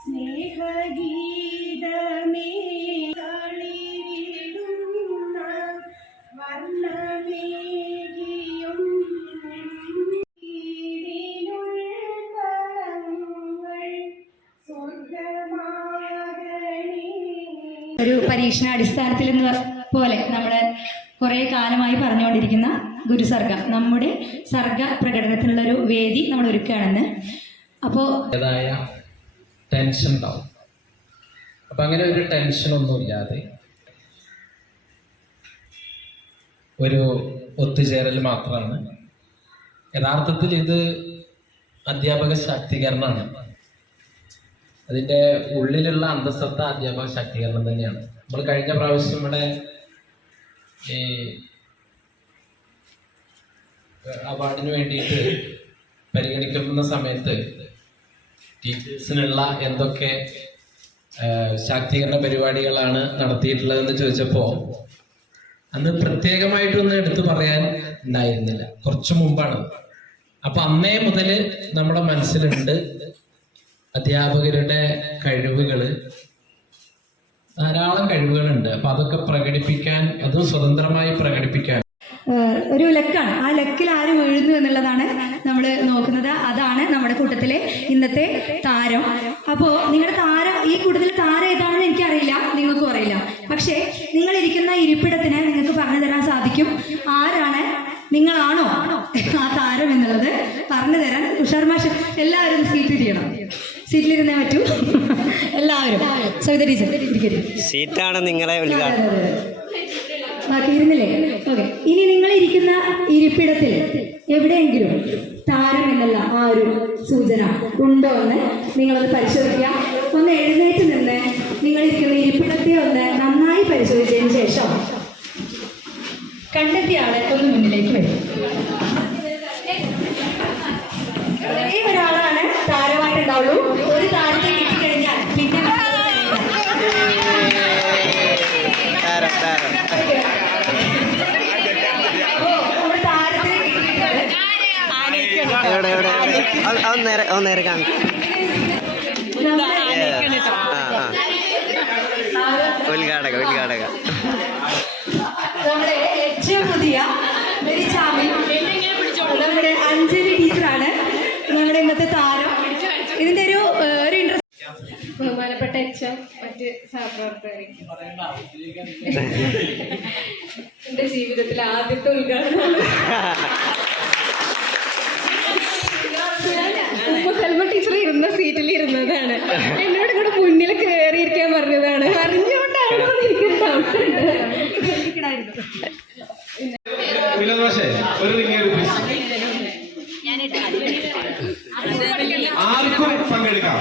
സ്നേഹഗീതമേ ഒരു പരീക്ഷണാടിസ്ഥാനത്തിൽ എന്ന് പോലെ നമ്മുടെ കുറേ കാലമായി പറഞ്ഞുകൊണ്ടിരിക്കുന്ന ഗുരുസർഗ. നമ്മുടെ സർഗ പ്രകടനത്തിനുള്ള ഒരു വേദി നമ്മൾ ഒരുക്കുകയാണെന്ന് അപ്പോൾ ടെൻഷൻ ഉണ്ടാവും. അപ്പം അങ്ങനെ ഒരു ടെൻഷനൊന്നും ഇല്ലാതെ ഒരു ഒത്തുചേരൽ മാത്രമാണ്. യഥാർത്ഥത്തിൽ ഇത് അധ്യാപക ശാക്തീകരണമാണ്. അതിന്റെ ഉള്ളിലുള്ള അന്തസ്സത്ത അധ്യാപക ശാക്തീകരണം തന്നെയാണ്. നമ്മൾ കഴിഞ്ഞ പ്രാവശ്യം ഇവിടെ ഈ അവാർഡിന് വേണ്ടിയിട്ട് പരിഗണിക്കുന്ന സമയത്ത് ടീച്ചേഴ്സിനുള്ള എന്തൊക്കെ ശാക്തീകരണ പരിപാടികളാണ് നടത്തിയിട്ടുള്ളതെന്ന് ചോദിച്ചപ്പോൾ അന്ന് പ്രത്യേകമായിട്ടൊന്നും എടുത്തു പറയാൻ ഉണ്ടായിരുന്നില്ല. കുറച്ചു മുമ്പാണ്. അപ്പൊ അന്നേ മുതൽ നമ്മുടെ മനസ്സിലുണ്ട് അധ്യാപകരുടെ കഴിവുകൾ. ധാരാളം കഴിവുകളുണ്ട്. അപ്പൊ അതൊക്കെ പ്രകടിപ്പിക്കാൻ അതും സ്വതന്ത്രമായി പ്രകടിപ്പിക്കാൻ ഒരു ലക്കാണ്. ആ ലക്കിൽ ആര് വീഴുന്നു എന്നുള്ളതാണ് നമ്മൾ നോക്കുന്നത്. അതാണ് നമ്മുടെ കൂട്ടത്തിലെ ഇന്നത്തെ താരം. അപ്പോൾ നിങ്ങളുടെ താരം ഈ കൂട്ടത്തിലെ താരം ഏതാണെന്ന് എനിക്കറിയില്ല. നിങ്ങൾക്കും അറിയില്ല. പക്ഷേ നിങ്ങൾ ഇരിക്കുന്ന ഇരിപ്പിടത്തിന് നിങ്ങൾക്ക് പറഞ്ഞു തരാൻ സാധിക്കും. ആരാണ് നിങ്ങളാണോ ആ താരം എന്നുള്ളത് പറഞ്ഞു തരാൻ ഉഷാർ മാഷ് എല്ലാവരും സീറ്റ് ചെയ്യണം സീറ്റിലിരുന്നേ പറ്റൂ. എല്ലാവരും. സവിത ടീച്ചർ സീറ്റാണ് നിങ്ങളെ ബാക്കി ഇരുന്നില്ലേ? ഓക്കെ. ഇനി ഇരിക്കുന്ന ഇരിപ്പിടത്തിൽ എവിടെയെങ്കിലും താരം എന്നുള്ള ആ ഒരു സൂചന ഉണ്ടോ എന്ന് നിങ്ങളത് പരിശോധിക്കുക. ഒന്ന് എഴുന്നേറ്റ് നിന്ന് നിങ്ങൾ ഇരിക്കുന്ന ഇരിപ്പിടത്തെ ഒന്ന് നന്നായി പരിശോധിച്ചതിന് ശേഷം കണ്ടെത്തിയ ആളെ ഒന്ന് മുന്നിലേക്ക് വരും. അവൻ നേരെ ആ ഉദ്ഘാടക നമ്മുടെ ടീച്ചറാണ് നമ്മുടെ ഇന്നത്തെ താരം ഒരു ഒരു ഇൻട്രസ്റ്റ് മറ്റ് എന്റെ ജീവിതത്തിലെ ആദ്യത്തെ ഉദ്ഘാടനം ടീച്ചർ ഇരുന്ന സീറ്റിൽ ഇരുന്നതാണ് എന്നോട് കൂടെ മുന്നിൽ കയറിയിരിക്കാൻ പറഞ്ഞതാണ്. അറിഞ്ഞുകൊണ്ടാണോ ആർക്കും പങ്കെടുക്കാം.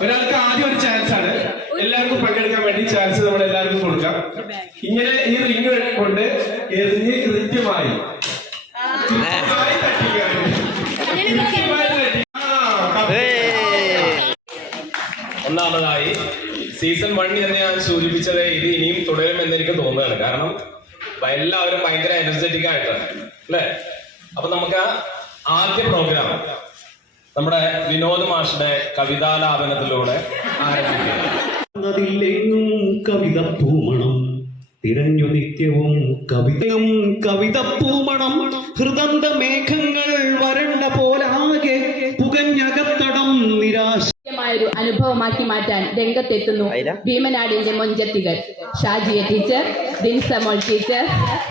ഒരാൾക്ക് ആദ്യം ഒരു ചാൻസ് ആണ്. എല്ലാവർക്കും പങ്കെടുക്കാൻ വേണ്ടി ചാൻസ് നമ്മൾ എല്ലാവർക്കും കൊടുക്കാം. ഇങ്ങനെ ഈ റിങ് കൊണ്ട് എറിഞ്ഞ് കൃത്യമായി കൃത്യമായി തട്ടിക്കാൻ. കൃത്യമായി തട്ടി- ആ, കപ്പ. ഒന്നാമതായി സീസൺ വൺ എന്ന് ഞാൻ സൂചിപ്പിച്ചത് ഇത് ഇനിയും തുടരും എന്ന് എനിക്ക് തോന്നുകയാണ്. കാരണം എല്ലാവരും ഭയങ്കര എനർജറ്റിക് ആയിട്ടാണ്. അല്ലേ? അപ്പൊ നമുക്ക് ആദ്യ പ്രോഗ്രാം നമ്മുടെ വിനോദ് മാഷിന്റെ കവിതാലാപനത്തിലൂടെ ആരംഭിക്കാം. കവിത പൂമണം തിരഞ്ഞു നിത്യവും കവിതയും കവിത പൂമണം. ഹൃദന്ത മേഘങ്ങൾ വരണ്ട പോലാകെ പുകഞ്ഞകത്ത ഒരു അനുഭവമാക്കി മാറ്റാൻ രംഗത്തെത്തുന്നു? ഭീമനാടിന്റെ മൊഞ്ചത്തികൾ Shajiya teacher Dinsamol teacher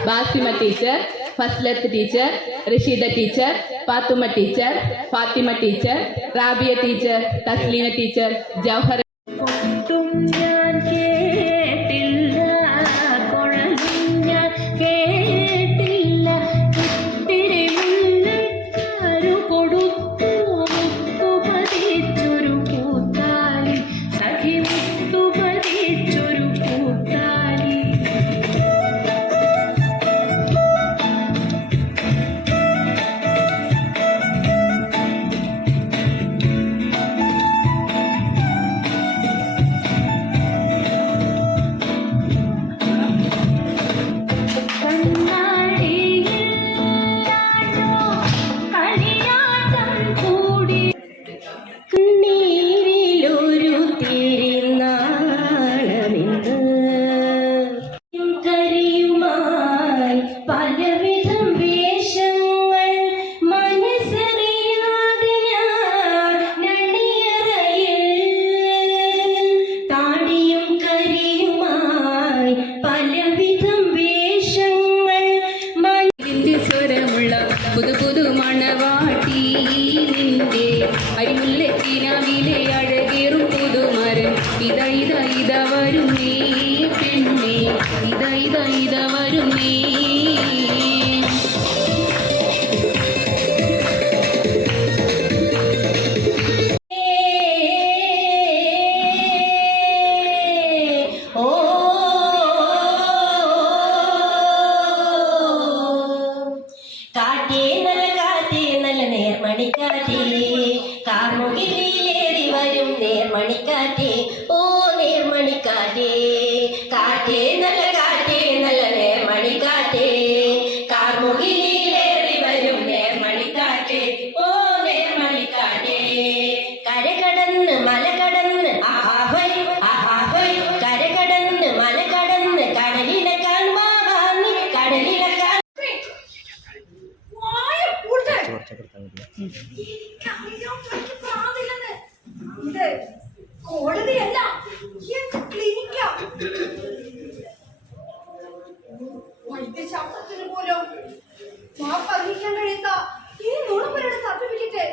Basima teacher Fazlath teacher Rasheeda teacher Pathumma teacher Fathima teacher Rabiya teacher Thasleena teacher Jouhar കോടതിയല്ല. ക്ലിനിക്കാ? വൈദ്യശാസ്ത്രത്തിന് പോലും മാപ്പ് അറിയിക്കാൻ കഴിയാത്ത ഈ നുണപ്പരുടെ സർട്ടിഫിക്കറ്റ്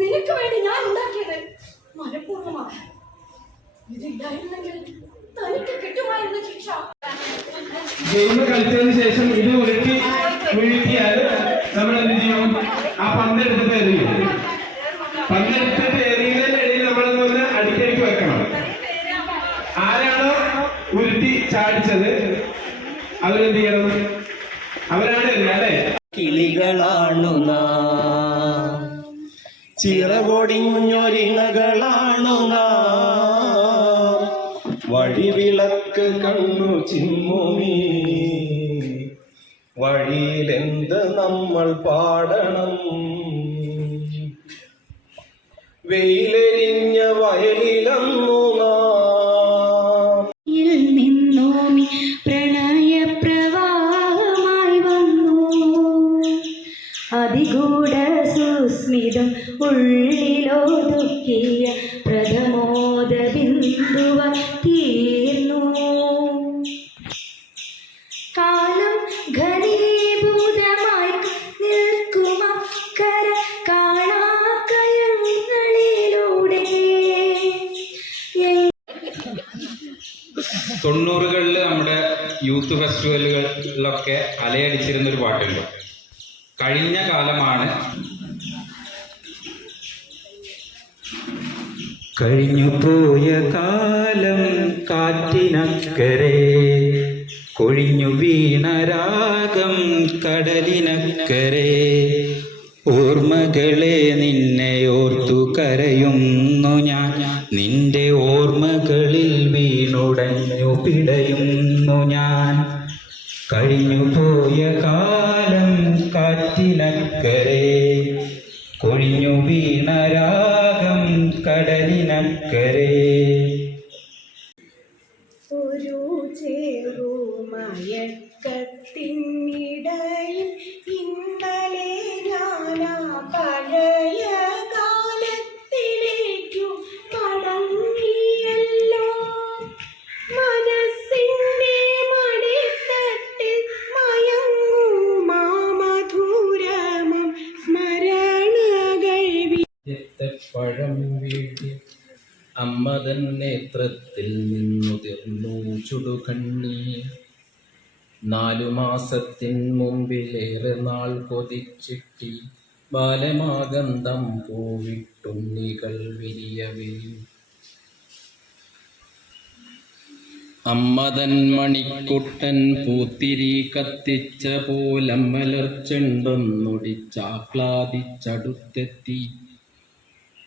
നിനക്ക് വേണ്ടി ഞാൻ ഉണ്ടാക്കിയത് മനഃപൂർവമാണ് ഇതില്ലായിരുന്നെങ്കിൽ തനിക്ക് കിട്ടുമായിരുന്ന ശിക്ഷ. ഗെയിം കളിച്ചതിന് ശേഷം ഇത് ഉരുട്ടി വീഴ്ത്തിയാൽ നമ്മൾ എന്ത് ചെയ്യും? ആ പന്തെടുത്തിട്ട് എറിയും പന്തെടുത്തിട്ട് വഴിവിളക്ക് കണ്ണു ചിമ്മുമീ. വഴിയിലെന്ത് നമ്മൾ പാടണം? വെയിലെരിഞ്ഞ വയലിലന്നു അതിഗൂഢ സുസ്മിതം ഉള്ളിലൊതുക്കിയ പ്രഥമോദ ബിന്ദുവ തീർന്നു. കാലം ഘനീഭൂതമായി നിൽക്കുമക്കര കാണാക്കയങ്ങളിലൂടെ. തൊണ്ണൂറുകളിൽ നമ്മുടെ യൂത്ത് ഫെസ്റ്റിവലുകളിലൊക്കെ അലയടിച്ചിരുന്ന ഒരു പാട്ടുണ്ട്. കഴിഞ്ഞ കാലമാണ് കഴിഞ്ഞുപോയ കാലം കാറ്റിനക്കരെ കൊഴിഞ്ഞു വീണ രാഗം കടലിനക്കരെ. ഓർമ്മകളെ നിന്നെ ഓർത്തു കരയുന്നു ഞാൻ. നിന്റെ ഓർമ്മകളിൽ വീണുടഞ്ഞു പിടയുന്നു ഞാൻ. കഴിഞ്ഞുപോയ അമ്മ തൻ നേത്രത്തിൽ നിന്നുതിർന്നു ചുടുകണ്ണീർ നാലു മാസത്തിൻ മുമ്പിലേറെ നാൾ കൊതിച്ചിട്ടി ബാലമാഗന്ധം പൂവിട്ടുണ്ണികൾ വിരിയവേ. അമ്മതൻ മണിക്കുട്ടൻ പൂത്തിരി കത്തിച്ച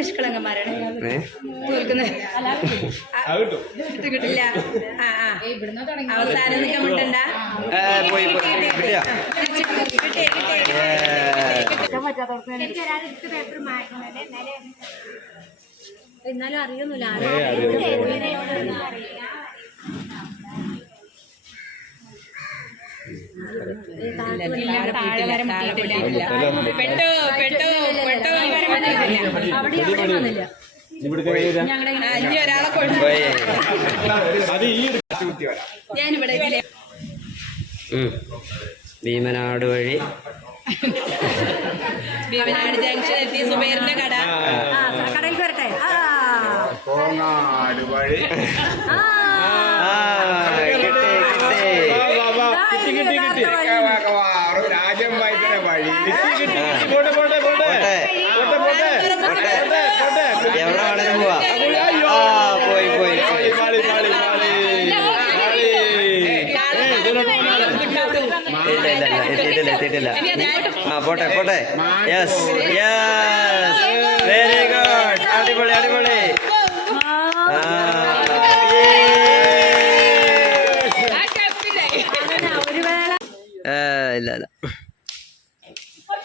നിഷ്കളങ്കന്മാരാണ്? തോൽക്കുന്നത് കിട്ടില്ല. ആ ആ. അവസാനം നിൽക്കാൻ മുട്ടണ്ട. എന്നാലും അറിയൊന്നുമില്ല താഴെ വരെ മുട്ടിയിട്ടില്ല പെട്ടോ പെട്ടോ പെട്ടോ അവിടെ അവിടെ വന്നില്ല ഞങ്ങളുടെ ഇനി ഒരാളെ കൊണ്ടു പോയി. ഞാനിവിടെ ഇതിലെ ഉം. ഭീമനാട് വഴി. ഭീമനാട് ജംഗ്ഷൻ എത്തി സുബൈറിന്റെ കട. കടയിൽ വരട്ടെ. ആ. ആ ആ കിട്ടി കിട്ടി കിട്ടി കിട്ടി രാജ്യം വായിക്കുന്ന വഴി ആ. പോട്ടെ പോട്ടെ പോട്ടെ പോട്ടെ പോട്ടെ പോട്ടെ പോട്ടെ എവിടെ വേണേലും പോവാ. ആ പോയി പോയി എത്തിയിട്ടില്ല എത്തിയിട്ടില്ല ആ പോട്ടെ പോട്ടെ. യെസ് യെസ് വെരി ഗുഡ് അടിപൊളി അടിപൊളി. ആ ഒരു വേള. ഏ, ഇല്ല ഇല്ല.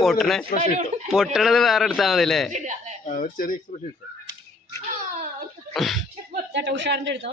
പൊട്ടണേ പൊട്ടണത് വേറെ എടുത്താ മതി അല്ലേ ഉഷാറിന്റെ എടുത്തോ